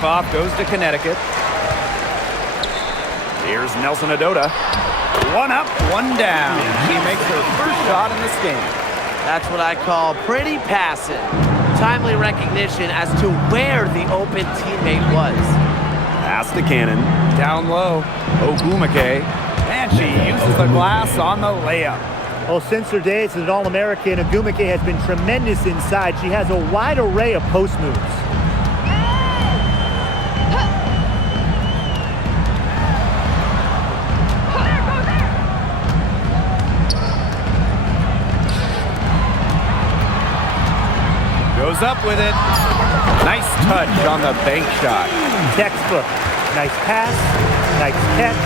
Tip-off goes to Connecticut. Here's Nelson Adota. One up, one down. She makes her first shot in this game. That's what I call pretty passive. Timely recognition as to where the open teammate was. Pass to Cannon. Down low. Ogwumike. And she uses the glass on the layup. Well, since her days as an All-American, Ogwumike has been tremendous inside. She has a wide array of post moves. Goes up with it. Nice touch on the bank shot. Textbook. Nice pass, nice catch,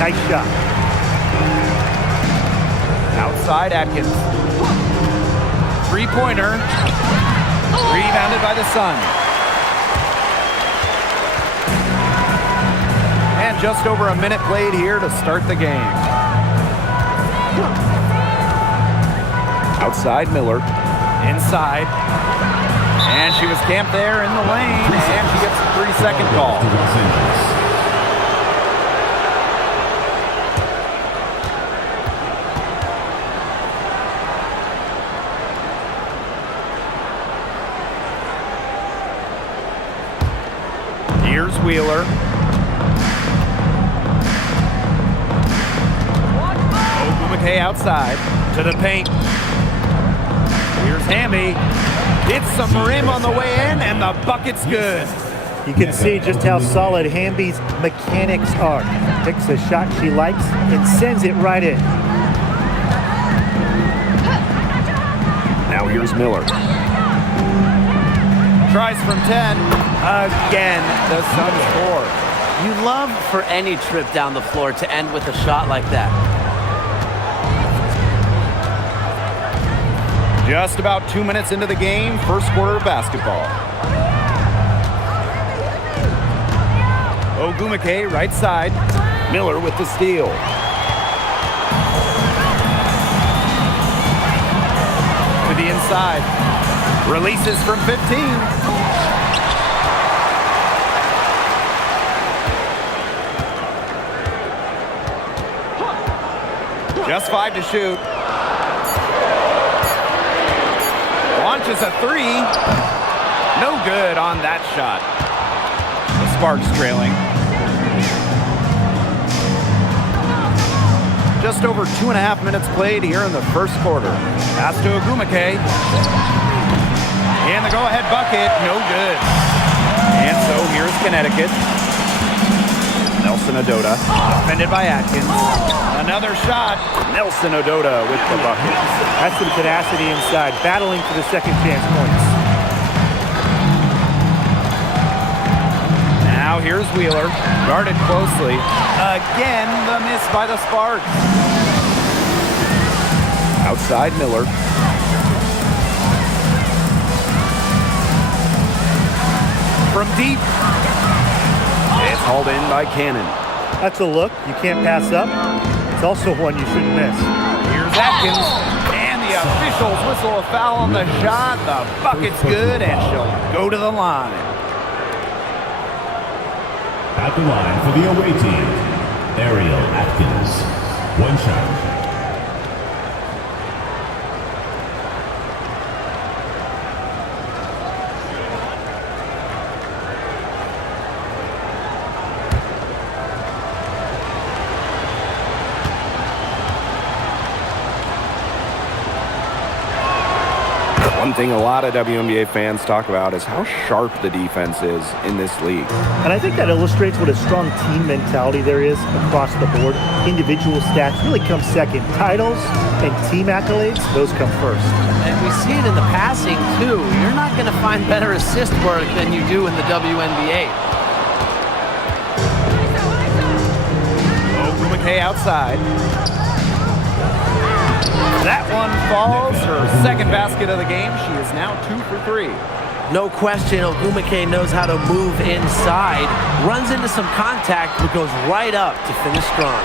nice shot. Outside Atkins. Three-pointer. Rebounded by the Sun. And just over a minute played here to start the game. Outside Miller. Inside. And she was camped there in the lane, and she gets a 3-second call. Here's Wheeler. Ogwumike outside to the paint. Here's Hamby. Hits some rim on the way in, and the bucket's good. You can see just how solid Hamby's mechanics are. Picks a shot she likes and sends it right in. Now here's Miller. Tries from 10. Again, the Suns score. You love for any trip down the floor to end with a shot like that. Just about 2 minutes into the game, first quarter of basketball. Ogwumike, right side. Miller with the steal. To the inside. Releases from 15. Just 5 to shoot. Launches a 3. No good on that shot. The Sparks trailing. Just over 2.5 minutes played here in the first quarter. Pass to Ogwumike. And the go-ahead bucket, no good. And so here's Connecticut. Nelson Adota, defended by Atkins. Another shot. Nelson Adota with the bucket. That's some tenacity inside, battling for the second chance points. Now here's Wheeler, guarded closely. Again, the miss by the Sparks. Outside Miller. From deep. It's hauled in by Cannon. That's a look you can't pass up. It's also one you shouldn't miss. Here's Atkins, and the officials whistle a foul on the shot. The bucket's good, and she'll go to the line. At the line for the away team, Ariel Atkins. One shot. One thing a lot of WNBA fans talk about is how sharp the defense is in this league. And I think that illustrates what a strong team mentality there is across the board. Individual stats really come second. Titles and team accolades, those come first. And we see it in the passing, too. You're not going to find better assist work than you do in the WNBA. Ogwumike outside. That one falls. Her second basket of the game. She is now 2 for 3. No question, Ogwumike knows how to move inside. Runs into some contact, but goes right up to finish strong.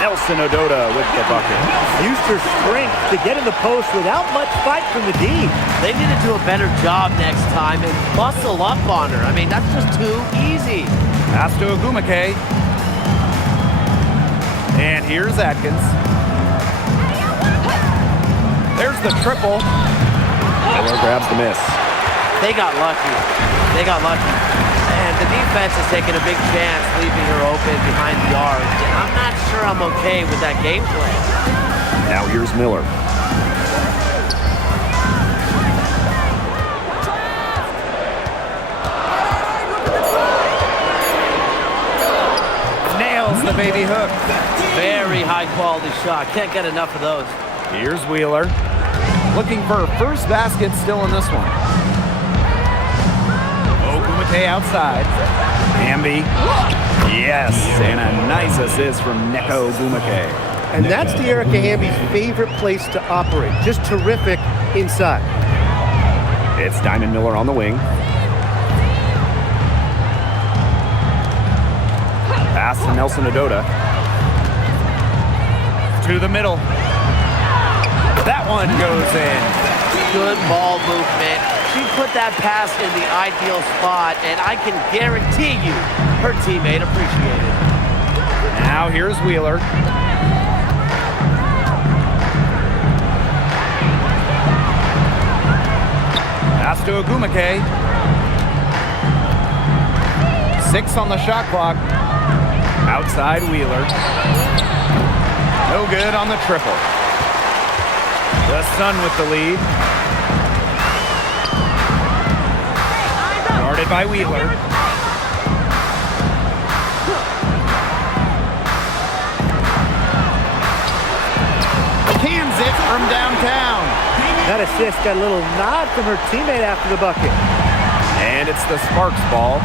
Nelson Ododa with the bucket. Used her strength to get in the post without much fight from the D. They need to do a better job next time and muscle up on her. I mean, that's just too easy. Pass to Ogumake. And here's Atkins. There's the triple. Miller grabs the miss. They got lucky. They got lucky. And the defense is taking a big chance, leaving her open behind the arc. And I'm not sure I'm okay with that game plan. Now here's Miller. Nails the baby hook. Very high quality shot. Can't get enough of those. Here's Wheeler. Looking for her first basket still in this one. Ogumake outside. Hamby. Yes, and a nice assist from Neko Ogumake. And that's De'Erica Hamby's favorite place to operate. Just terrific inside. It's Diamond Miller on the wing. Pass to Nelson Ododa. To the middle. That one goes in. Good ball movement. She put that pass in the ideal spot, and I can guarantee you her teammate appreciated it. Now here's Wheeler. Pass to Ogumake. 6 on the shot clock. Outside Wheeler. No good on the triple. The Sun with the lead. Guarded by Wheeler. Cans it from downtown. That assist got a little nod from her teammate after the bucket. And it's the Sparks ball.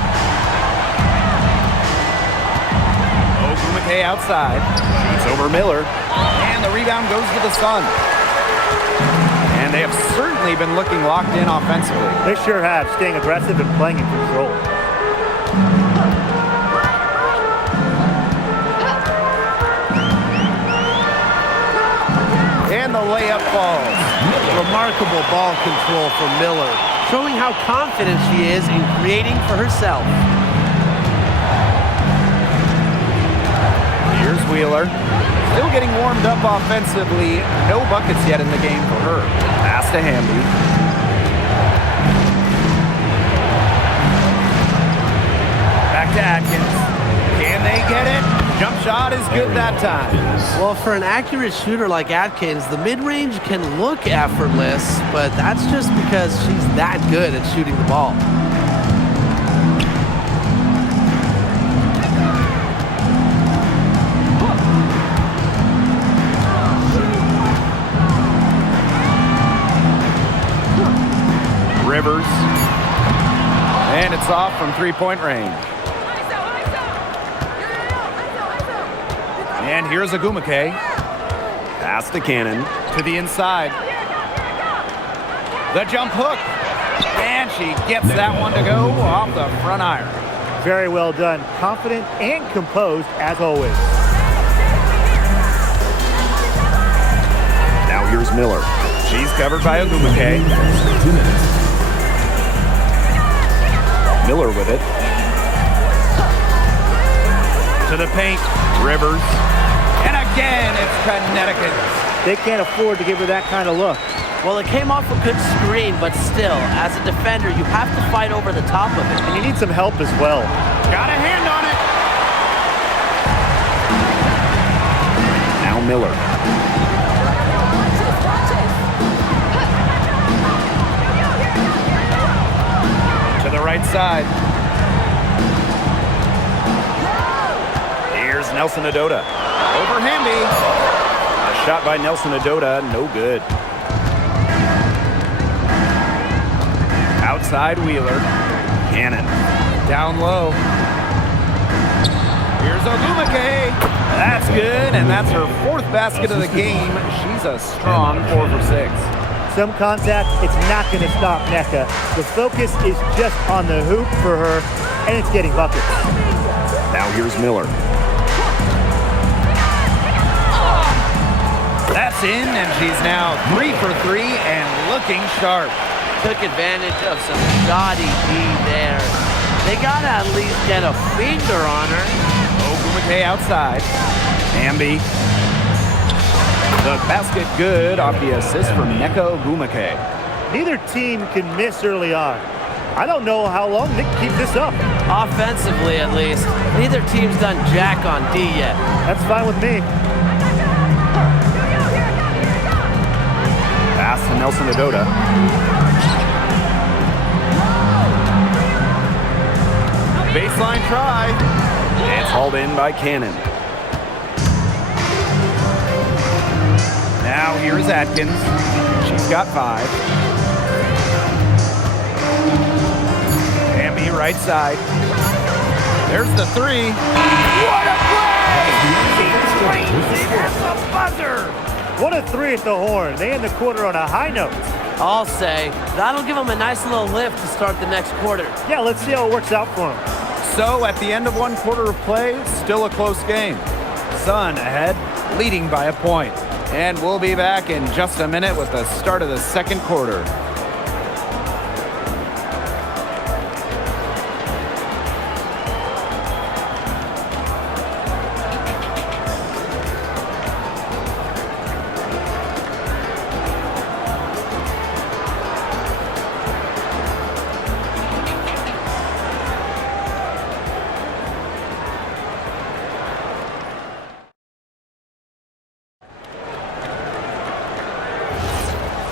Ogumake outside. It's over Miller. And the rebound goes to the Sun. And they have certainly been looking locked in offensively. They sure have, staying aggressive and playing in control. And the layup falls. Remarkable ball control from Miller, showing how confident she is in creating for herself. Here's Wheeler. Still getting warmed up offensively. No buckets yet in the game for her. Pass to Hamby. Back to Atkins. Can they get it? Jump shot is good that time. Well, for an accurate shooter like Atkins, the mid-range can look effortless, but that's just because she's that good at shooting the ball. Rivers. And it's off from three-point range. And here's Ogumake. Pass to Cannon. To the inside. The jump hook. And she gets that one to go off the front iron. Very well done. Confident and composed as always. Now here's Miller. She's covered by Ogumake. 2 minutes. Miller with it. To the paint. Rivers. And again, it's Connecticut. They can't afford to give her that kind of look. Well, it came off a good screen, but still, as a defender, you have to fight over the top of it. And you need some help as well. Got a hand on it. Now Miller. To the right side. Here's Nelson Ododa. Over Hamby. A shot by Nelson Ododa, no good. Outside Wheeler. Cannon. Down low. Here's Ogumake. That's good, and that's her 4th basket of the game. She's a strong 4 for 6. Some contact, it's not going to stop Nneka. The focus is just on the hoop for her, and it's getting buckets. Now here's Miller. It's in, and she's now 3 for 3 and looking sharp. Took advantage of some shoddy D there. They gotta at least get a finger on her. Ogumake outside. Ambi. The basket good off the assist from Neko Ogumake. Neither team can miss early on. I don't know how long they can keep this up. Offensively, at least. Neither team's done jack on D yet. That's fine with me. Pass to Nelson Ododa. Baseline try. It's hauled in by Cannon. Now here's Atkins. She's got 5. Ambi right side. There's the 3. What a play! Crazy at the buzzer! What a 3 at the horn. They end the quarter on a high note. I'll say, that'll give them a nice little lift to start the next quarter. Yeah, let's see how it works out for them. So at the end of 1 quarter of play, still a close game. Sun ahead, leading by a point. And we'll be back in just a minute with the start of the second quarter.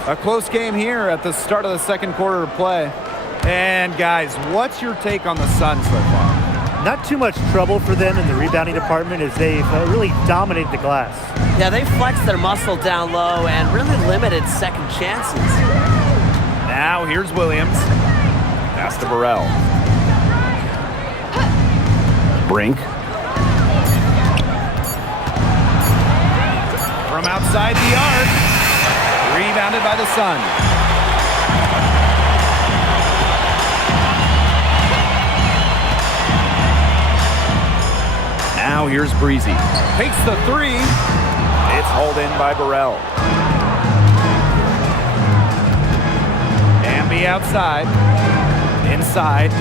A close game here at the start of the second quarter of play. And guys, what's your take on the Sun so far? Not too much trouble for them in the rebounding department as they've really dominated the glass. Yeah, they flexed their muscle down low and really limited second chances. Now here's Williams. Pass to Burrell. Brink. From outside the arc. Rebounded by the Sun. Now here's Breezy. Takes the 3. It's hauled in by Burrell. Ambi outside. Inside.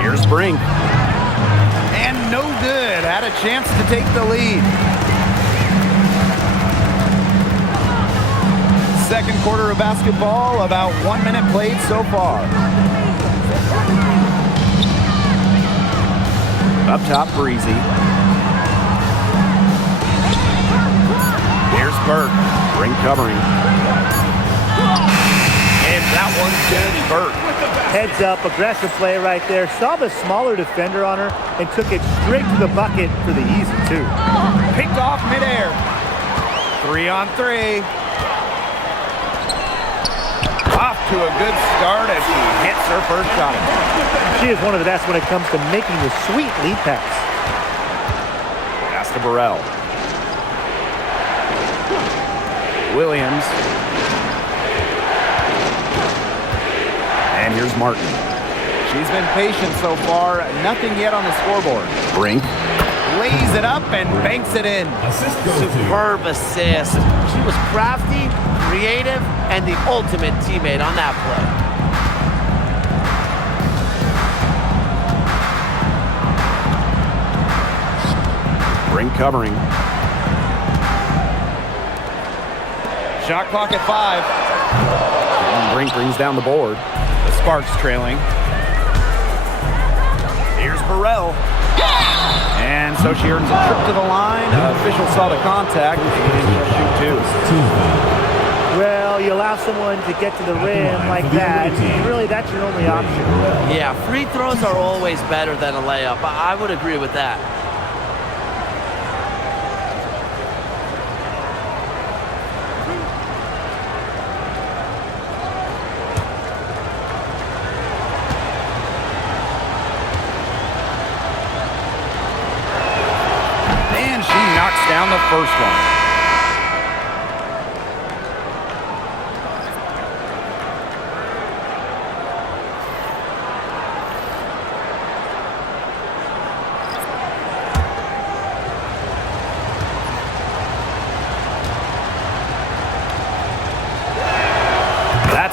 Here's Brink. And no good. Had a chance to take the lead. Second quarter of basketball, about 1 minute played so far. Up top, Breezy. Here's Burke. Ring covering. And that one's Jenny Burke. Heads up, aggressive play right there. Saw the smaller defender on her and took it straight to the bucket for the easy 2. Picked off midair. 3 on 3. Off to a good start as she hits her first shot. She is one of the best when it comes to making the sweet lead pass. Pass to Burrell. Williams. And here's Martin. She's been patient so far. Nothing yet on the scoreboard. Brink lays it up and banks it in. Superb assist. She was crafty, creative, and the ultimate teammate on that play. Brink covering. Shot clock at 5. And Brink brings down the board. The Sparks trailing. Here's Burrell. And so she earns a trip to the line. Official saw the contact. And she'll shoot 2. Well, you allow someone to get to the rim like that, really that's your only option. Yeah, free throws are always better than a layup. I would agree with that. And she knocks down the first one.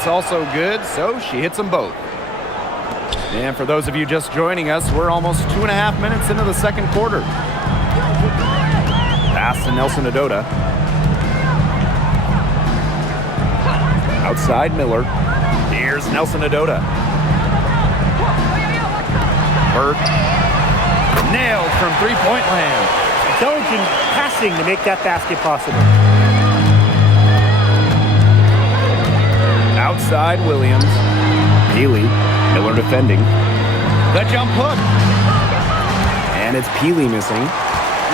That's also good, so she hits them both. And for those of you just joining us, we're almost 2.5 minutes into the second quarter. Pass to Nelson Adota. Outside Miller. Here's Nelson Adota. Burke. Nailed from three-point land. Intelligent passing to make that basket possible. Outside Williams. Peely. Miller defending. The jump hook. And it's Peely missing.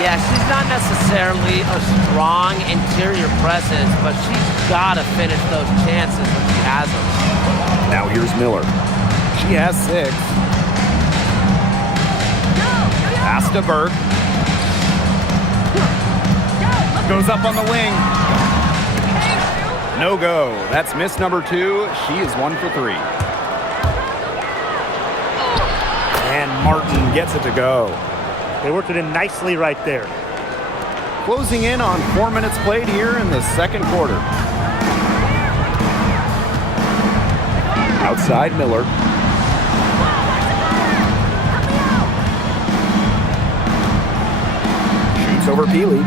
Yeah, she's not necessarily a strong interior presence, but she's got to finish those chances when she has them. Now here's Miller. She has 6. Pass to Burke. Goes up on the wing. No go. That's miss number 2. She is 1 for 3. And Martin gets it to go. They worked it in nicely right there. Closing in on 4 minutes played here in the second quarter. Outside Miller. Shoots over Peely.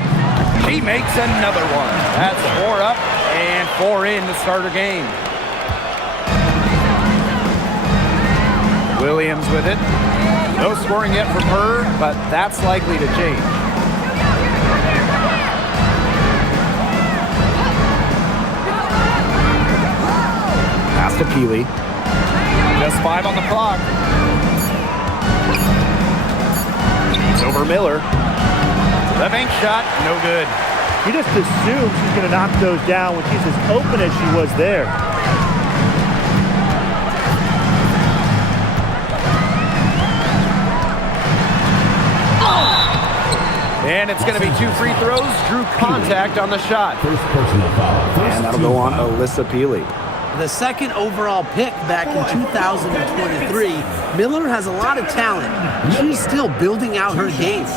She makes another one. That's 4 up and 4 in to start her game. Williams with it. No scoring yet from her, but that's likely to change. Pass to Peely. Just 5 on the clock. It's over Miller. The bank shot, no good. You just assume she's going to knock those down when she's as open as she was there. And it's going to be 2 free throws. Drew contact on the shot. First personal foul. And that'll go on Alyssa Peely. The second overall pick back in 2023, Miller has a lot of talent. She's still building out her game.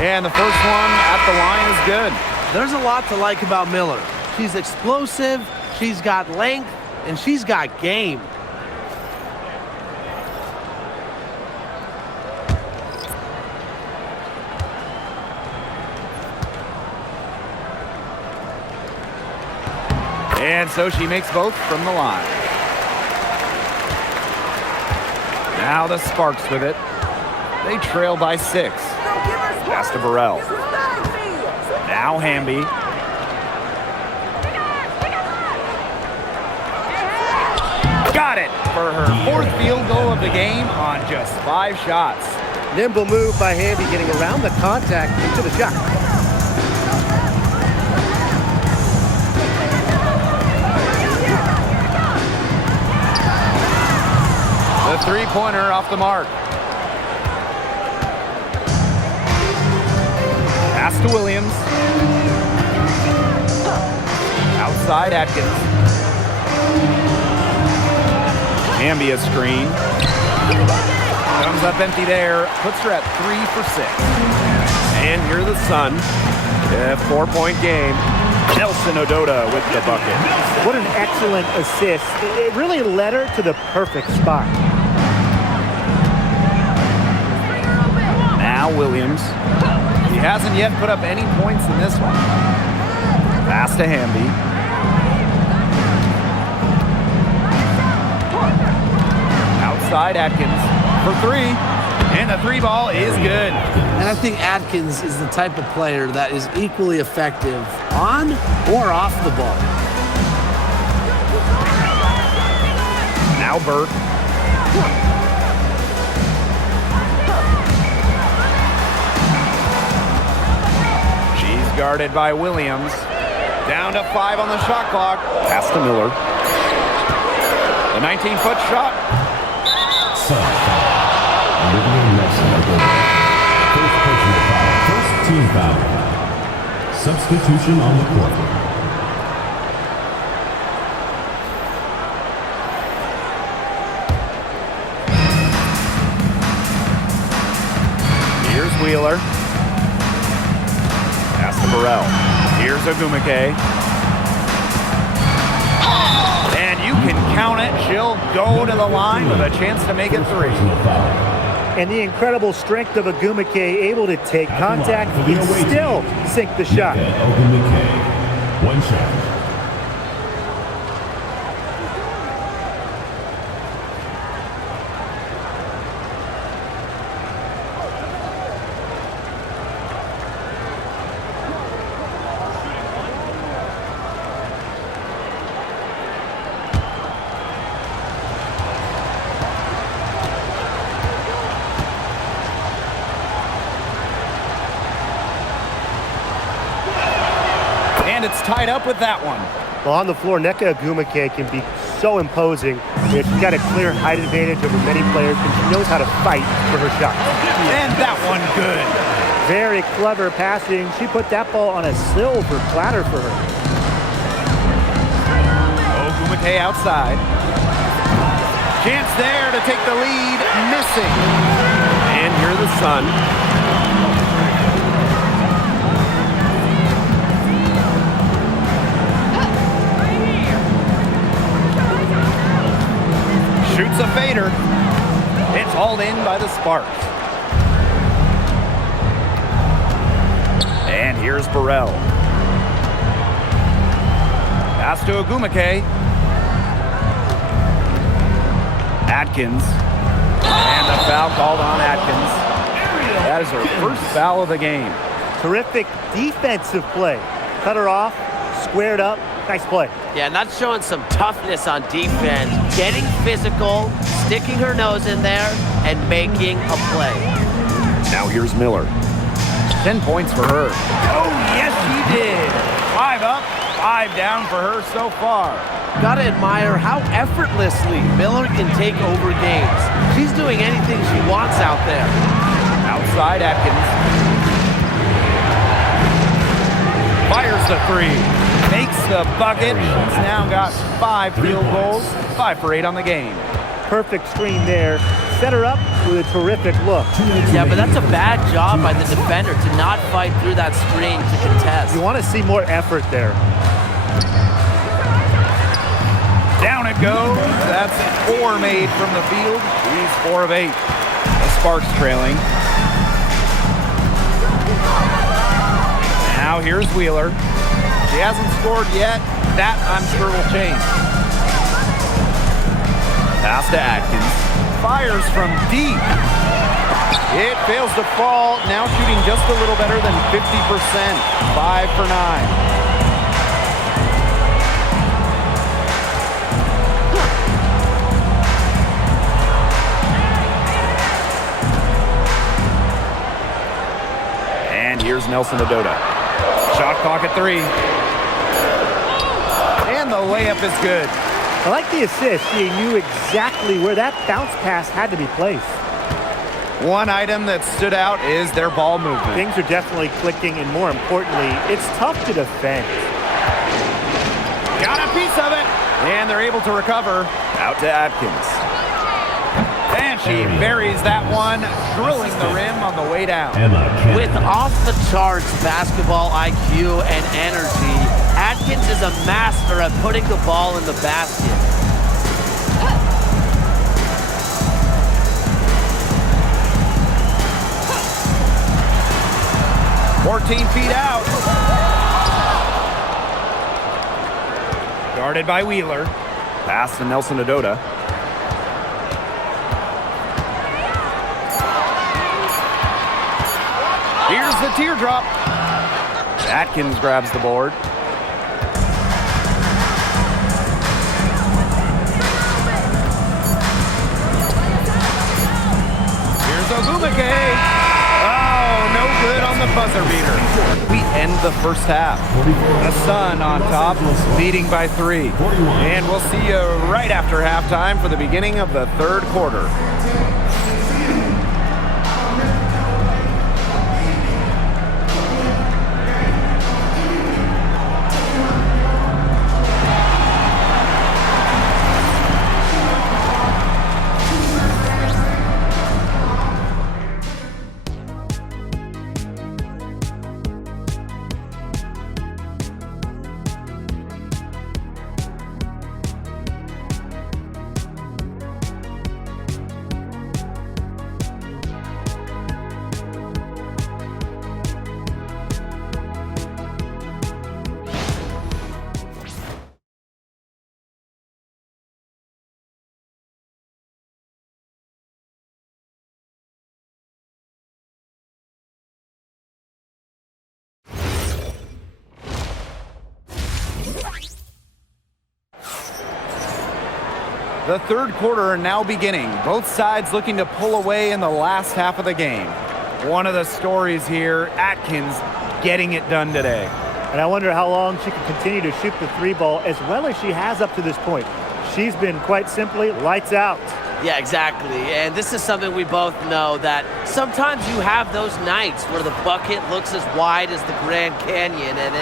And the first one at the line is good. There's a lot to like about Miller. She's explosive, she's got length, and she's got game. And so she makes both from the line. Now the Sparks with it. They trail by 6. Pass to Burrell. Now Hamby. Got it for her 4th field goal of the game on just 5 shots. Nimble move by Hamby, getting around the contact into the shot. The three-pointer off the mark. Pass to Williams. Outside Atkins. Hamby a screen. Comes up empty there. Puts her at 3 for 6. And here the Sun. A 4-point game. Nelson Adota with the bucket. What an excellent assist. It really led her to the perfect spot. Now Williams. He hasn't yet put up any points in this one. Pass to Hamby. Outside Atkins for 3. And the 3 ball is good. And I think Atkins is the type of player that is equally effective on or off the ball. Now Burke. She's guarded by Williams. Down to 5 on the shot clock. Pass to Miller. The 19-foot shot. First personal foul. First team foul. substitution on the court. Here's Wheeler. Pass to Burrell. Here's Ogumake. And you can count it. She'll go to the line with a chance to make it 3. And the incredible strength of Ogumake, able to take contact and still sink the shot. Ogumake, 1 shot. And it's tied up with that one. Well, on the floor, Nneka Ogumake can be so imposing. She's got a clear height advantage over many players, and she knows how to fight for her shot. And that one good. Very clever passing. She put that ball on a silver platter for her. Ogumake outside. Chance there to take the lead, missing. And here are the Sun. Shoots a fader. It's hauled in by the Sparks. And here's Burrell. Pass to Ogumake. Atkins. And the foul called on Atkins. That is her first foul of the game. Terrific defensive play. Cut her off, squared up. Nice play. Yeah, and that's showing some toughness on defense. Getting physical, sticking her nose in there, and making a play. Now here's Miller. 10 points for her. Oh, yes, she did. 5 up, 5 down for her so far. Gotta admire how effortlessly Miller can take over games. She's doing anything she wants out there. Outside Atkins. Fires the 3. Makes the bucket. She's now got 5 field goals. 5 for 8 on the game. Perfect screen there. Set her up with a terrific look. Yeah, but that's a bad job by the defender to not fight through that screen to contest. You want to see more effort there. Down it goes. That's 4 made from the field. She's 4 of 8. The Sparks trailing. Now here's Wheeler. She hasn't scored yet. That, I'm sure, will change. Pass to Atkins. Fires from deep. It fails to fall. Now shooting just a little better than 50%. 5 for 9. And here's Nelson Adota. Shot clock at 3. And the layup is good. I like the assist. She knew exactly where that bounce pass had to be placed. One item that stood out is their ball movement. Things are definitely clicking, and more importantly, it's tough to defend. Got a piece of it, and they're able to recover. Out to Atkins. And she buries that one, drilling the rim on the way down. With off-the-charts basketball IQ and energy, Atkins is a master at putting the ball in the basket. "14 feet out. Guarded by Wheeler. Pass to Nelson Adota. Here's the teardrop. Atkins grabs the board. Here's Ogumake. Oh, no good on the buzzer beater. We end the first half. The Sun on top, leading by 3. And we'll see you right after halftime for the beginning of the third quarter. The third quarter now beginning. Both sides looking to pull away in the last half of the game. One of the stories here, Atkins getting it done today. And I wonder how long she can continue to shoot the three ball as well as she has up to this point. She's been quite simply lights out. Yeah, exactly. And this is something we both know, that sometimes you have those nights where the bucket looks as wide as the Grand Canyon, and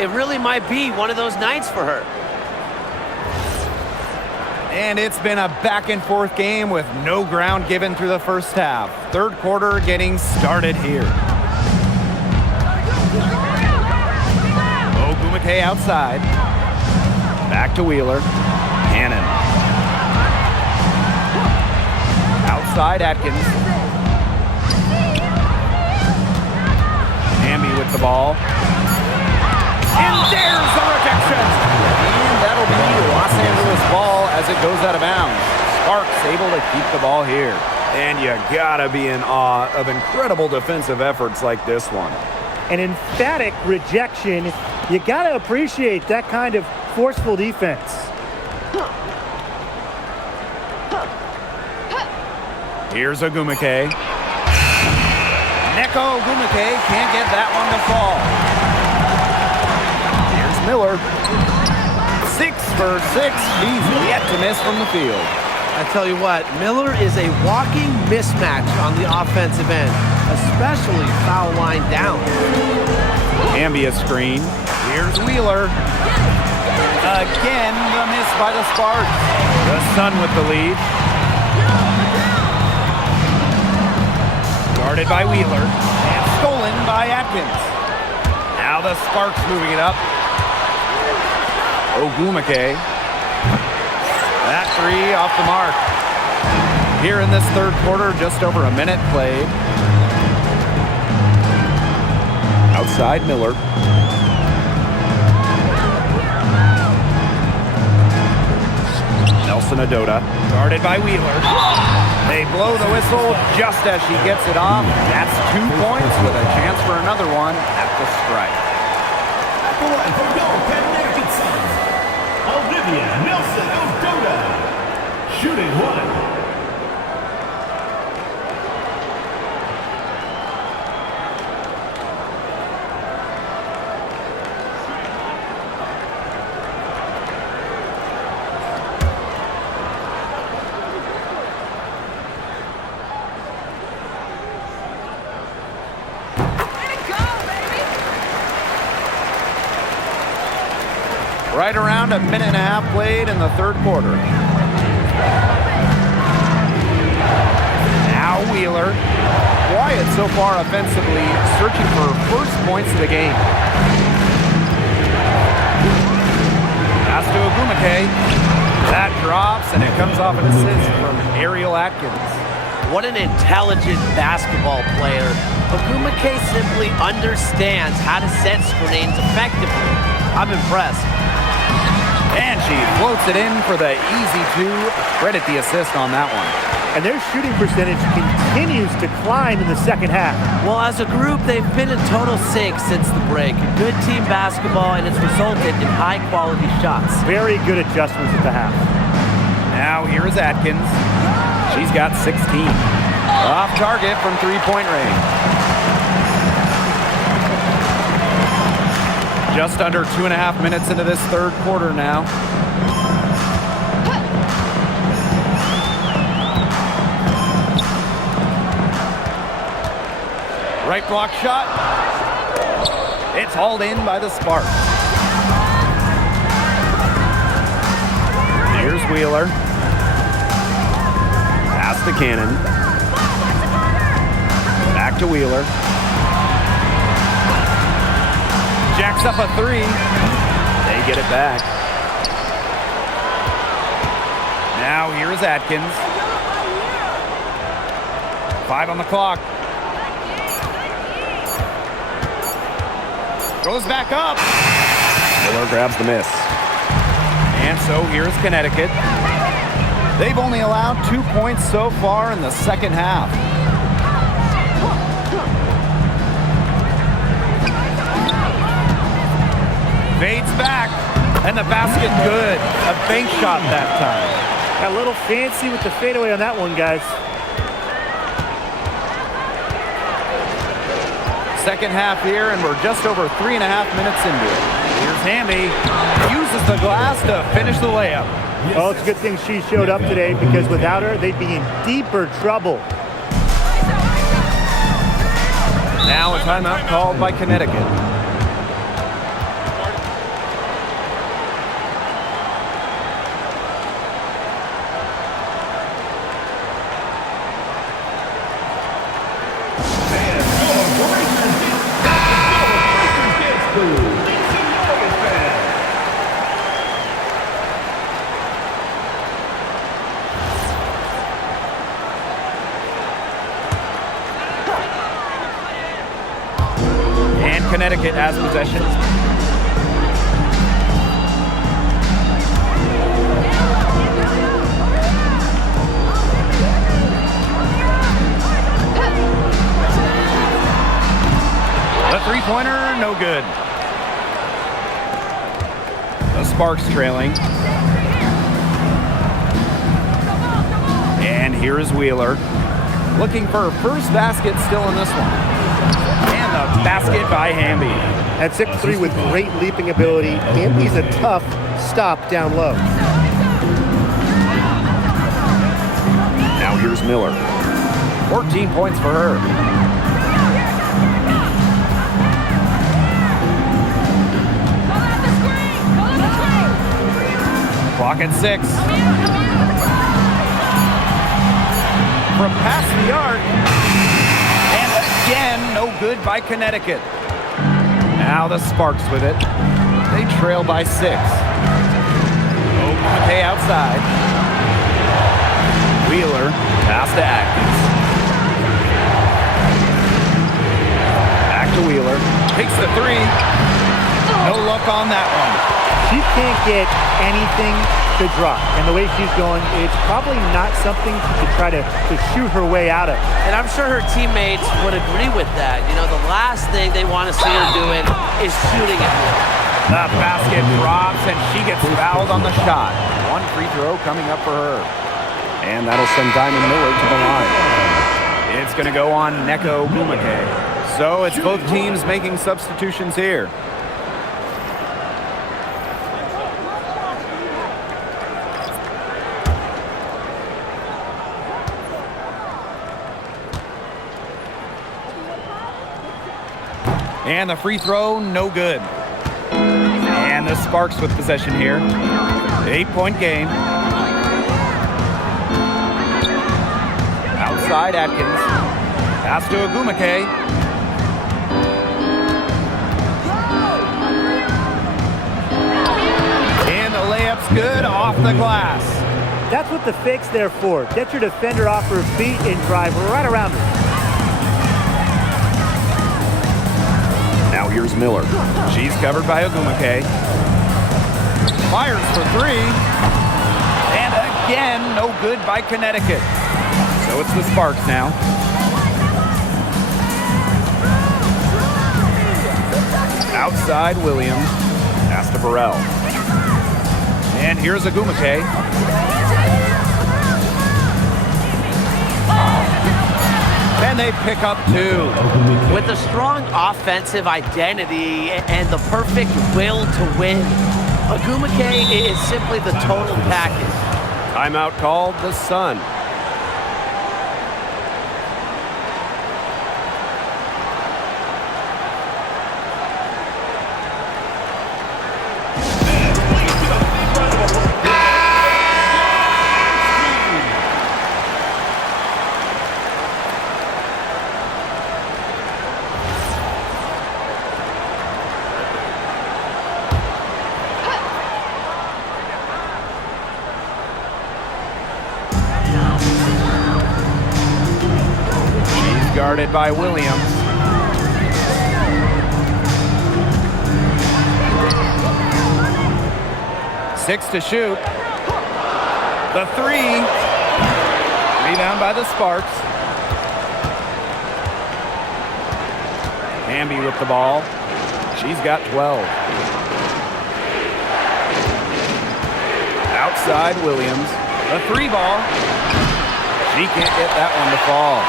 it really might be one of those nights for her. And it's been a back-and-forth game with no ground given through the first half. Third quarter getting started here. Ogumake outside. Back to Wheeler. Hannon. Outside Atkins. Hamby with the ball. And there's the rejection. And that'll be Los Angeles ball as it goes out of bounds. Sparks able to keep the ball here. And you gotta be in awe of incredible defensive efforts like this one. An emphatic rejection. You gotta appreciate that kind of forceful defense. Here's Ogumake. Neko Ogumake can't get that one to fall. Here's Miller. 6 for 6. He's yet to miss from the field. I tell you what, Miller is a walking mismatch on the offensive end, especially foul line down. Ambia screen. Here's Wheeler. Again, the miss by the Sparks. The Sun with the lead. Guarded by Wheeler. And stolen by Atkins. Now the Sparks moving it up. Ogumake. That three off the mark. Here in this third quarter, just over a minute played. Outside Miller. Nelson Adota. Guarded by Wheeler. They blow the whistle just as she gets it off. That's 2 points with a chance for another one at the strike. At the line for your Connecticut Sun, Olivia Nelson Adota, shooting one. Right around a minute and a half played in the third quarter. Now Wheeler. Quiet so far offensively, searching for first points of the game. Pass to Ogumake. That drops, and it comes off an assist from Ariel Atkins. What an intelligent basketball player. Ogumake simply understands how to set screens effectively. I'm impressed. And she floats it in for the easy two. Credit the assist on that one. And their shooting percentage continues to climb in the second half. Well, as a group, they've been in total sync since the break. Good team basketball, and it's resulted in high-quality shots. Very good adjustments at the half. Now here is Atkins. She's got 16. Off target from three-point range. Just under 2.5 minutes into this third quarter now. Right block shot. It's hauled in by the Sparks. Here's Wheeler. Pass to Cannon. Back to Wheeler. Jacks up a three. They get it back. Now here's Atkins. 5 on the clock. Goes back up. Miller grabs the miss. And so here's Connecticut. They've only allowed 2 points so far in the second half. Fades back, and the basket good. A bank shot that time. Got a little fancy with the fadeaway on that one, guys. Second half here, and we're just over 3.5 minutes into it. Here's Hamby. Uses the glass to finish the layup. Oh, it's a good thing she showed up today, because without her, they'd be in deeper trouble. Now a timeout called by Connecticut. Connecticut has possession. The three-pointer, no good. The Sparks trailing. And here is Wheeler. Looking for her first basket still in this one. And the basket by Hamby. At 6'3" with great leaping ability, Hamby's a tough stop down low. Now here's Miller. 14 points for her. Clock at 6. From past the arc. And again, no good by Connecticut. Now the Sparks with it. They trail by 6. Okay, outside. Wheeler, pass to Atkins. Back to Wheeler. Takes the 3. No luck on that one. She can't get anything to drop. And the way she's going, it's probably not something to try to shoot her way out of. And I'm sure her teammates would agree with that. You know, the last thing they want to see her doing is shooting it. The basket drops and she gets fouled on the shot. One free throw coming up for her. And that'll send Diamond Miller to the line. It's going to go on Neko Gumake. So it's both teams making substitutions here. And the free throw, no good. And the Sparks with possession here. 8-point game. Outside Atkins. Pass to Agumake. And the layup's good off the glass. That's what the fake's there for. Get your defender off her feet and drive right around her. Now here's Miller. She's covered by Agumake. Fires for 3. And again, no good by Connecticut. So it's the Sparks now. Outside Williams. Pass to Burrell. And here's Agumake. And they pick up 2. With a strong offensive identity and the perfect will to win, Agumake is simply the total package. Timeout called the Sun. Guarded by Williams. Six to shoot. The 3. Rebound by the Sparks. Hamby with the ball. She's got 12. Outside Williams. The 3 ball. She can't get that one to fall.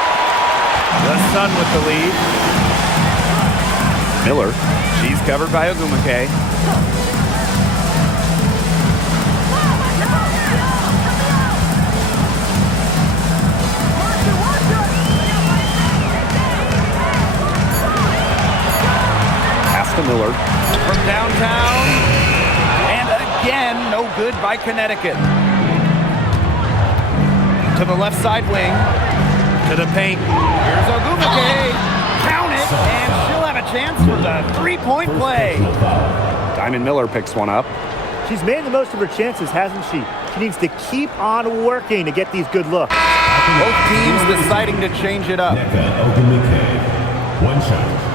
The Sun with the lead. Miller. She's covered by Ogumake. Pass to Miller. From downtown. And again, no good by Connecticut. To the left side wing. To the paint. Here's Ogumake. Count it, and she'll have a chance for the 3-point play. Diamond Miller picks one up. She's made the most of her chances, hasn't she? She needs to keep on working to get these good looks. Both teams deciding to change it up. Ogumake. One shot.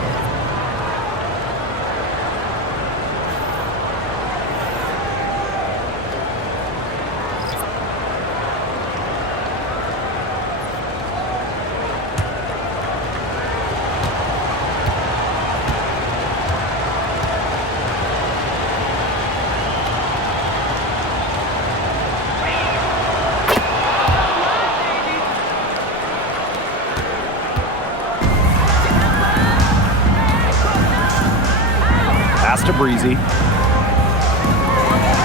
To Breezy.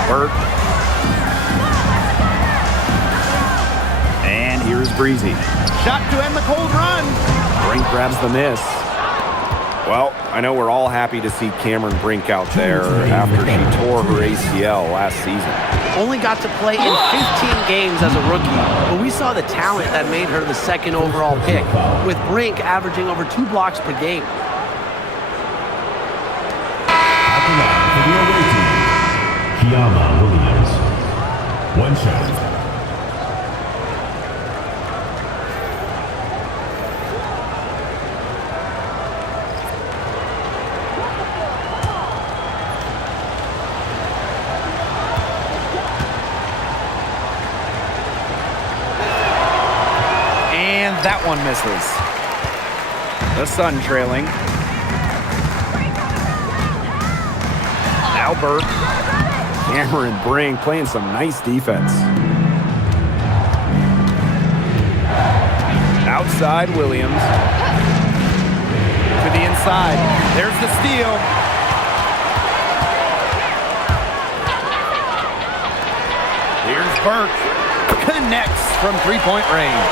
Burt. And here's Breezy. Shot to end the cold run. Brink grabs the miss. Well, I know we're all happy to see Cameron Brink out there after she tore her ACL last season. Only got to play in 15 games as a rookie, but we saw the talent that made her the 2nd overall pick, with Brink averaging over 2 blocks per game. For the away team, Kiama Williams. One shot. And that one misses. The Sun trailing. Albert. Cameron Brink playing some nice defense. Outside Williams. To the inside. There's the steal. Here's Burke. Connects from 3-point range.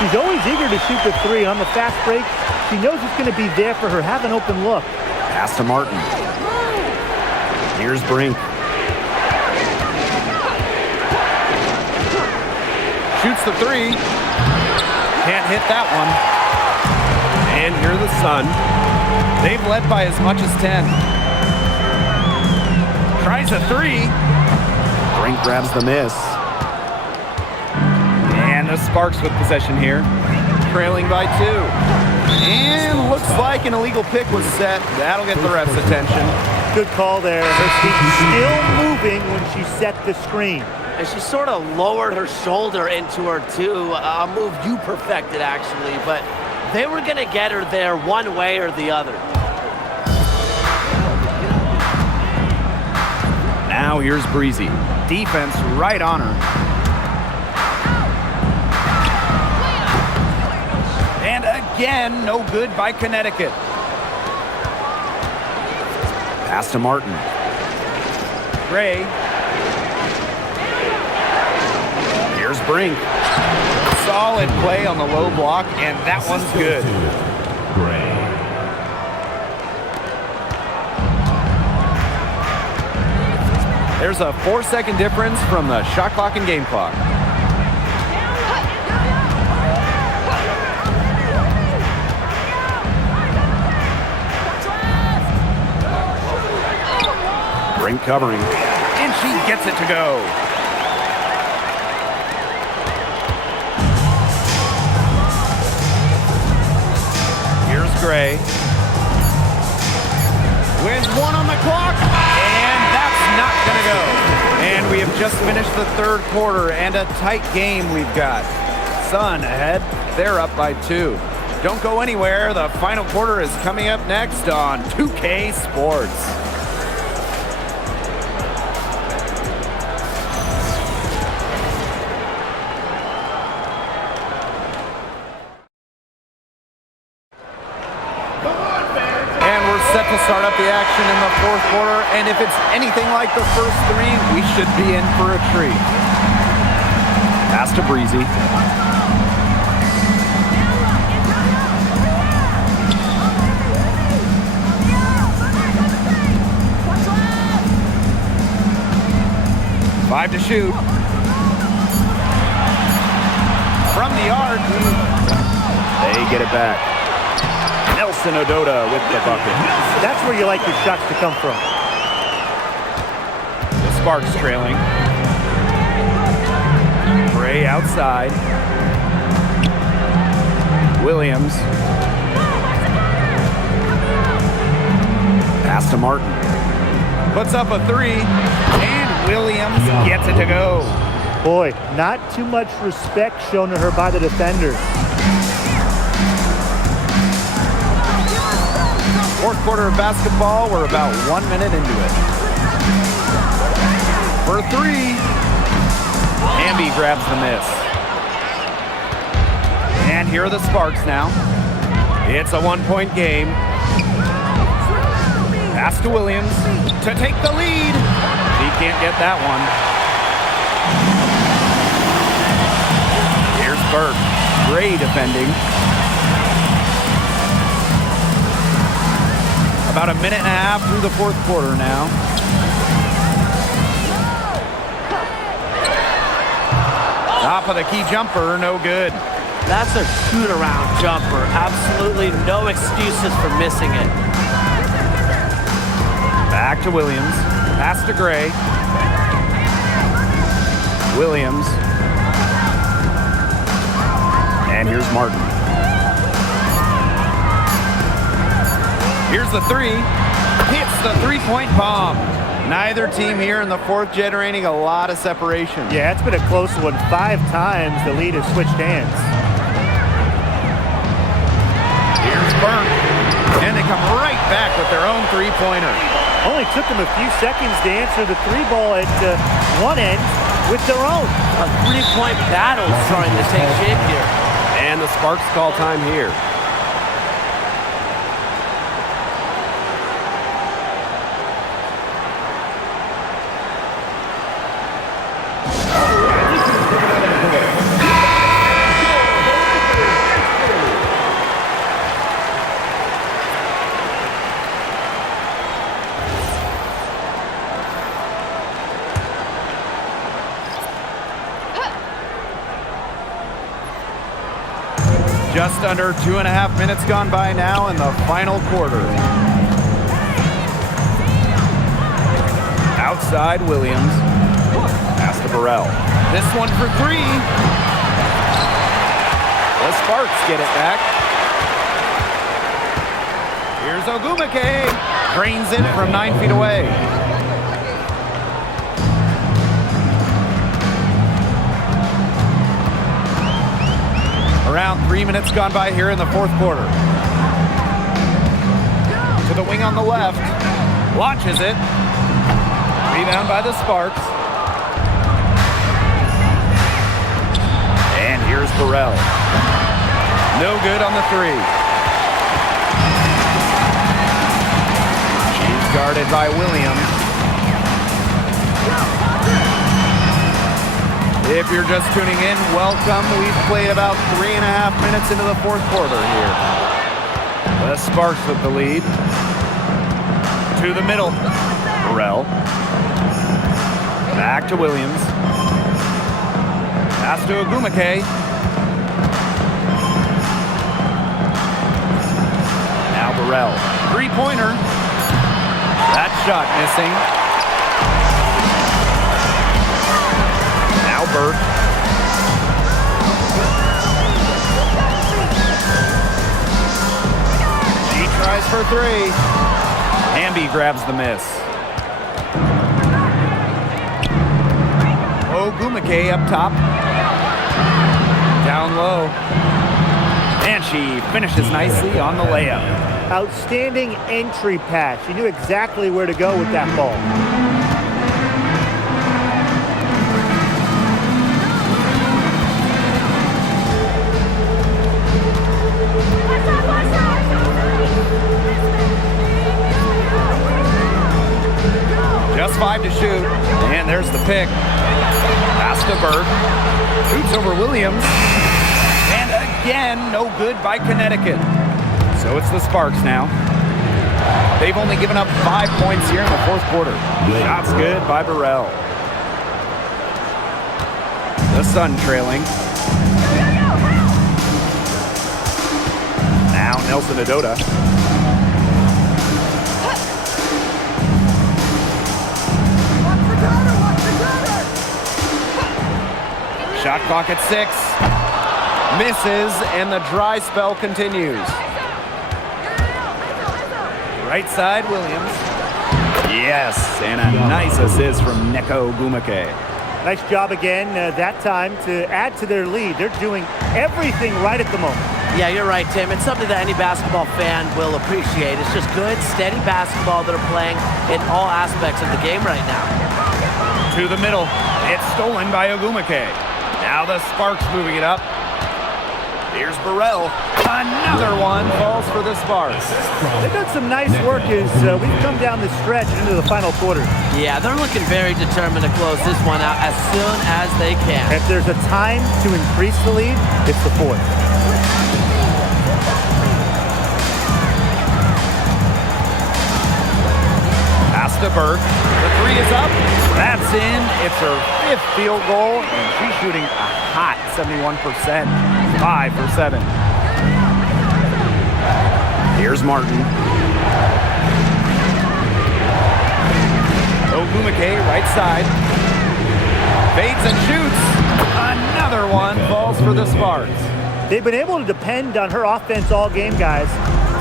She's always eager to shoot the 3 on the fast break. She knows it's going to be there for her. Have an open look. Pass to Martin. Here's Brink. Shoots the 3. Can't hit that one. And here the Sun. They've led by as much as 10. Tries a 3. Brink grabs the miss. And the Sparks with possession here. Trailing by 2. And looks like an illegal pick was set. That'll get the ref's attention. Good call there. Her feet still moving when she set the screen. And she sort of lowered her shoulder into her, too. A move you perfected, actually. But they were going to get her there one way or the other. Now here's Breezy. Defense right on her. And again, no good by Connecticut. Pass to Martin. Gray. Here's Brink. Solid play on the low block, and that one's good. Gray. There's a 4-second difference from the shot clock and game clock. Brink covering, and she gets it to go. Here's Gray. With 1 on the clock, and that's not going to go. And we have just finished the 3rd quarter, and a tight game we've got. Sun ahead, they're up by 2. Don't go anywhere, the final quarter is coming up next on 2K Sports. set to start up the action in the fourth quarter, and if it's anything like the first three, we should be in for a treat. Pass to Breezy. Five to shoot. From the arc. They get it back. Nelson Odota with the bucket. That's where you like your shots to come from. The Sparks trailing. Gray outside. Williams. Pass to Martin. Puts up a three, and Williams gets it to go. Boy, not too much respect shown to her by the defenders. Fourth quarter of basketball, we're about 1 minute into it. For three, Amby grabs the miss. And here are the Sparks now. It's a 1-point game. Pass to Williams to take the lead. He can't get that one. Here's Burke. Gray defending. About a minute and a half through the fourth quarter now. Top of the key jumper, no good. That's a shoot-around jumper. Absolutely no excuses for missing it. Back to Williams. Pass to Gray. Williams. And here's Martin. Here's the three. Hits the three-point bomb. Neither team here in the fourth generating a lot of separation. Yeah, it's been a close one. 5 times the lead has switched hands. Here's Burke. And they come right back with their own three-pointer. Only took them a few seconds to answer the three ball at one end with their own. A three-point battle starting to take shape here. And the Sparks call time here. Just under 2.5 minutes gone by now in the final quarter. Outside Williams. Pass to Burrell. This one for three. The Sparks get it back. Here's Ogumake. Drains it from 9 feet away. Around 3 minutes gone by here in the fourth quarter. To the wing on the left. Launches it. Rebound by the Sparks. And here's Burrell. No good on the three. She's guarded by Williams. If you're just tuning in, welcome. We've played about 3.5 minutes into the fourth quarter here. The Sparks with the lead. To the middle. Burrell. Back to Williams. Pass to Ogumake. Now Burrell. Three-pointer. That shot missing. Now Burke. She tries for three. Amby grabs the miss. Ogumake up top. Down low. And she finishes nicely on the layup. Outstanding entry pass. She knew exactly where to go with that ball. 5 to shoot. And there's the pick. Pass to Burke. Shoots over Williams. And again, no good by Connecticut. So it's the Sparks now. They've only given up 5 points here in the fourth quarter. Shots good by Burrell. The Sun trailing. Now Nelson Adota. Shot clock at 6. Misses, and the dry spell continues. Right side, Williams. Yes, and a nice assist from Neko Gumake. Nice job again that time to add to their lead. They're doing everything right at the moment. Yeah, you're right, Tim. It's something that any basketball fan will appreciate. It's just good, steady basketball that are playing in all aspects of the game right now. To the middle. It's stolen by Ogumake. Now the Sparks moving it up. Here's Burrell. Another one falls for the Sparks. They've done some nice work as we've come down the stretch into the final quarter. Yeah, they're looking very determined to close this one out as soon as they can. If there's a time to increase the lead, it's the fourth. Pass to Burke. The 3 is up. That's in. It's her 5th field goal, and she's shooting a hot 71%. 5 for 7. Here's Martin. Ogumake, right side. Fades and shoots. Another one falls for the Sparks. They've been able to depend on her offense all game, guys.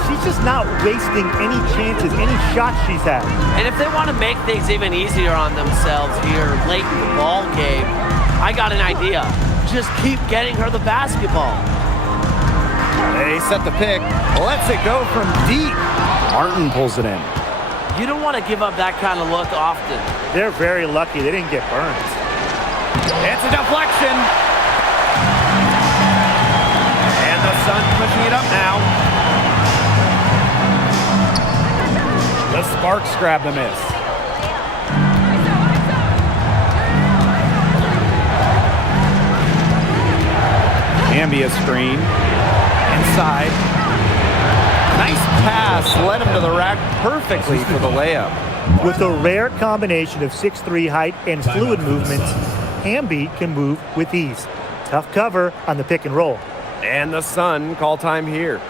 She's just not wasting any chances, any shots she's had. And if they want to make things even easier on themselves here late in the ball game, I got an idea. Just keep getting her the basketball. They set the pick. Lets it go from deep. Martin pulls it in. You don't want to give up that kind of look often. They're very lucky they didn't get burned. It's a deflection. And the Sun pushing it up now. The Sparks grab the miss. Ambia screen. Inside. Nice pass. Led him to the rack perfectly for the layup. With a rare combination of 6'3" height and fluid movements, Hamby can move with ease. Tough cover on the pick and roll. And the Sun call time here.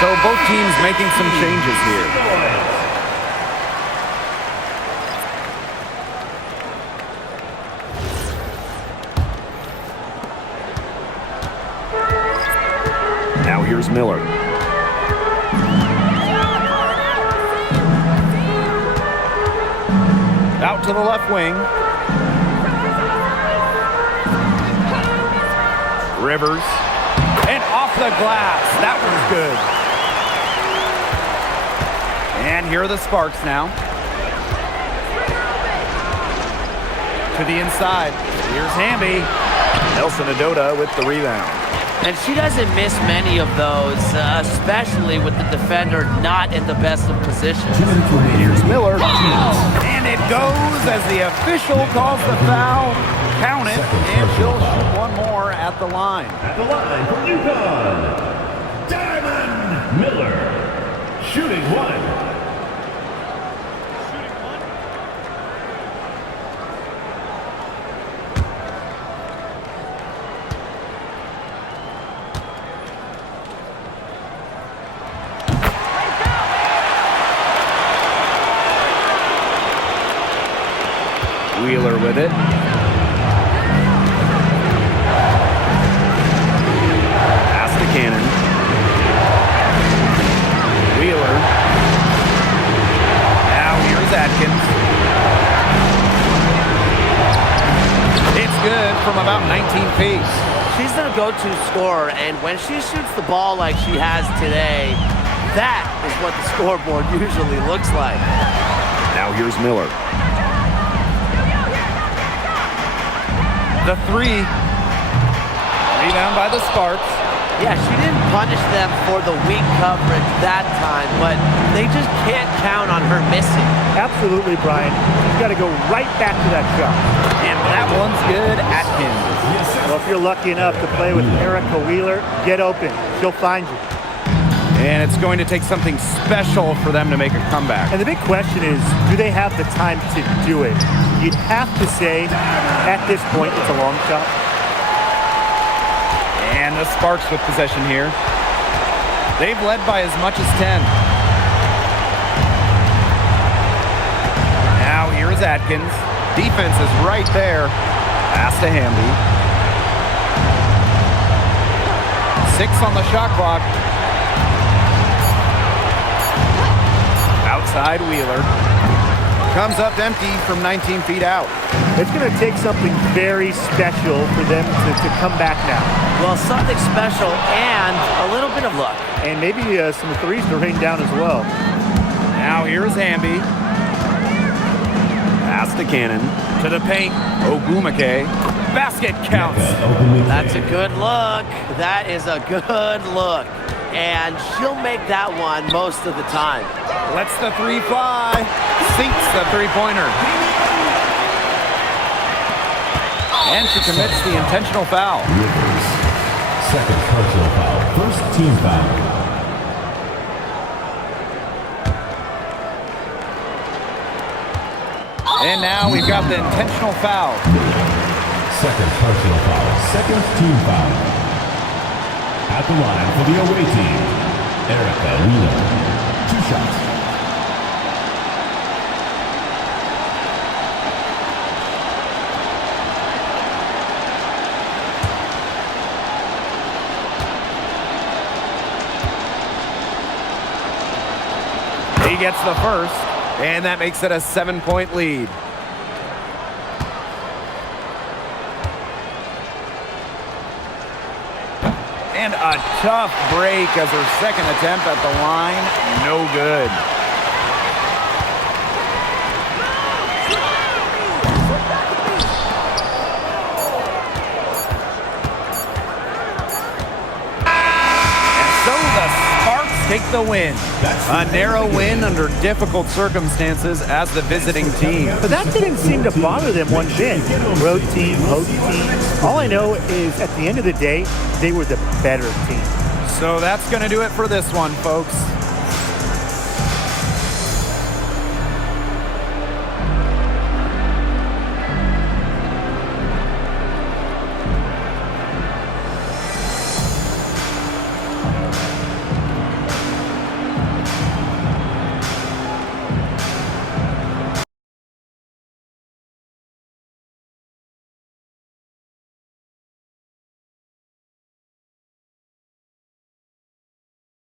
So both teams making some changes here. Now here's Miller. Out to the left wing. Rivers. And off the glass. That was good. And here are the Sparks now. To the inside. Here's Hamby. Nelson Adota with the rebound. And she doesn't miss many of those, especially with the defender not in the best of positions. Here's Miller. And it goes as the official calls the foul. Count it, and she'll shoot one more at the line. At the line from UConn, Diamond Miller, shooting one. Wheeler with it. Pass to Cannon. Wheeler. Now here's Atkins. It's good from about 19 feet. She's the go-to scorer, and when she shoots the ball like she has today, that is what the scoreboard usually looks like. Now here's Miller. The three. Rebound by the Sparks. Yeah, she didn't punish them for the weak coverage that time, but they just can't count on her missing. Absolutely, Brian. She's got to go right back to that shot. And that one's good. Atkins. Well, if you're lucky enough to play with Erica Wheeler, get open. She'll find you. And it's going to take something special for them to make a comeback. And the big question is, do they have the time to do it? You'd have to say, at this point, it's a long shot. And the Sparks with possession here. They've led by as much as 10. Now here is Atkins. Defense is right there. Pass to Hamby. 6 on the shot clock. Outside Wheeler. Comes up empty from 19 feet out. It's going to take something very special for them to come back now. Well, something special and a little bit of luck. And maybe some threes to rain down as well. Now here's Hamby. Pass to Cannon. To the paint. Ogumake. Basket counts. That's a good look. That is a good look. And she'll make that one most of the time. Lets the three fly. Sinks the three-pointer. And she commits the intentional foul. Rivers, second personal foul, first team foul. And now we've got the intentional foul. Second personal foul, second team foul. At the line for the away team, Erica Wheeler. 2 shots. He gets the first, and that makes it a 7-point lead. And a tough break as her second attempt at the line. No good. And so the Sparks take the win. A narrow win under difficult circumstances as the visiting team. But that didn't seem to bother them one bit. Road team, home team. All I know is at the end of the day, they were the better team. So that's going to do it for this one, folks.